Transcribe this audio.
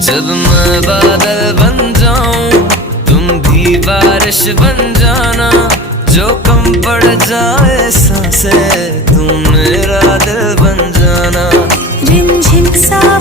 जब मैं बादल बन जाऊं तुम भी बारिश बन जाना, जो कम पड़ जाए सांसें तुम मेरा दिल बन जाना। रिमझिम सा